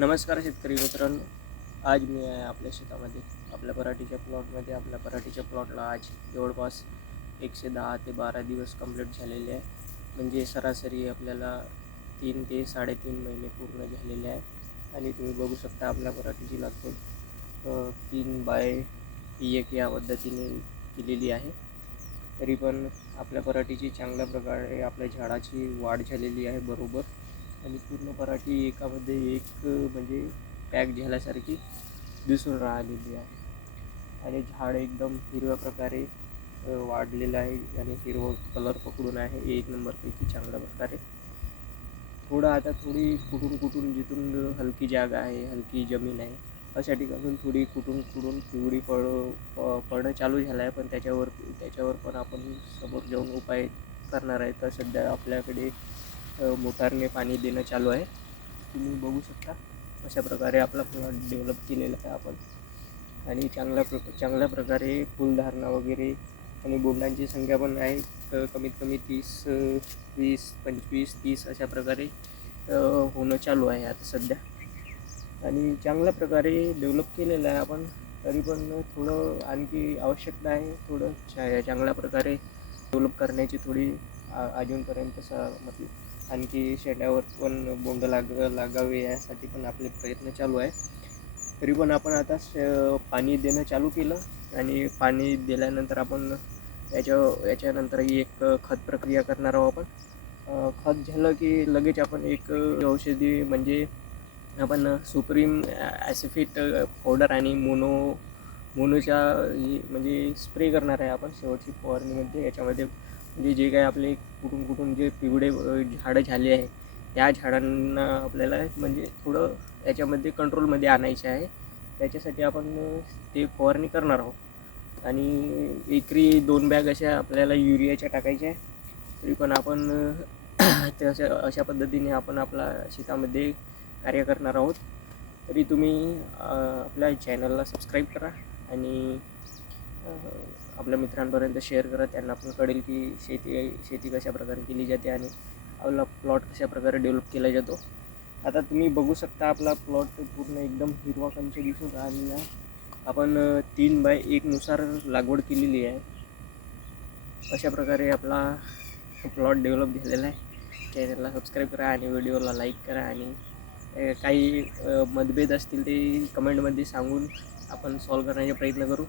नमस्कार शेतकरी मित्रांनो. आज मी आहे आपल्या शेतामध्ये, आपल्या पराठीच्या प्लॉटमध्ये. आपल्या पराठीच्या प्लॉटला आज जवळपास 110 ते 12 दिवस कंप्लीट झालेले आहे. म्हणजे सरासरी आपल्याला 3 ते 3.5 महिने पूर्ण झालेले आहे. आणि तुम्ही बघू शकता आपल्या पराठीची लागवड 3x1 या पद्धतीने केलेली आहे. तरी पण आपल्या पराठीची चांगल्या प्रकारे आपल्या झाडाची वाढ झालेली आहे बरोबर. आणि पूर्ण पराठी एकामध्ये एक म्हणजे पॅक झाल्यासारखी दिसून राहिलेली आहे. आणि झाड एकदम हिरव्या प्रकारे वाढलेलं आहे आणि हिरवं कलर पकडून आहे एक नंबरपैकी चांगल्या प्रकारे. थोडी कुठून जिथून हलकी जागा आहे, हलकी जमीन आहे, अशा ठिकाणून थोडी कुठून पिवळी पडणं चालू झालं आहे. पण त्याच्यावर पण आपण समोर जाऊन उपाय करणार आहे. तर सध्या आपल्याकडे मोटारने पाणी देणं चालू आहे. तुम्ही बघू शकता अशा प्रकारे आपला प्लॉट डेव्हलप केलेला आहे आपण. आणि चांगल्या प्रकारे फुलधारणा वगैरे आणि बोंडांची संख्या पण आहे. कमीत कमी 20-25-30 अशा प्रकारे होणं चालू आहे आता सध्या. आणि चांगल्या प्रकारे डेव्हलप केलेलं आहे आपण. तरी पण थोडं आणखी आवश्यकता आहे. थोडं चांगल्या प्रकारे डेव्हलप करण्याची थोडी अजूनपर्यंत आणखी शेंड्यावर पण बोंड लागावे यासाठी पण आपले प्रयत्न चालू आहे. तरी पण आपण आता पाणी देणं चालू केलं. आणि पाणी दिल्यानंतर आपण याच्यानंतर एक खत प्रक्रिया करणार आहोत आपण. खत झालं की लगेच आपण एक औषधी म्हणजे आपण सुप्रीम ॲसिफिट पावडर आणि मोनोच्या म्हणजे स्प्रे करणार आहे आपण शेवटची फवारणीमध्ये. याच्यामध्ये म्हणजे जे काय आपले कुठून जे पिवळे झाडं झाले आहे त्या झाडांना आपल्याला म्हणजे थोडं याच्यामध्ये कंट्रोलमध्ये आणायचे आहे. त्याच्यासाठी आपण ते फवारणी करणार आहोत. आणि एकरी 2 बॅग अशा आपल्याला युरियाच्या टाकायच्या आहे. तरी पण आपण अशा पद्धतीने आपण आपल्या शेतामध्ये कार्य करणार आहोत. तरी तुम्ही आपल्या चॅनलला सबस्क्राईब करा आणि आपल्या मित्रांपर्यंत शेअर करा. त्यांना पण कळेल की शेती कशा प्रकारे केली जाते आणि आपला प्लॉट कशा प्रकारे डेव्हलप केला जातो. आता तुम्ही बघू शकता आपला प्लॉट पूर्ण एकदम हिरवा कंच दिसून राहिलेला आहे. आपण 3x1 नुसार लागवड केलेली आहे. अशा प्रकारे आपला प्लॉट डेव्हलप झालेला आहे. चॅनलला सबस्क्राईब करा आणि व्हिडिओला लाईक करा. आणि काही मतभेद असतील ते कमेंटमध्ये सांगून आपण सॉल्व करण्याचा प्रयत्न करू.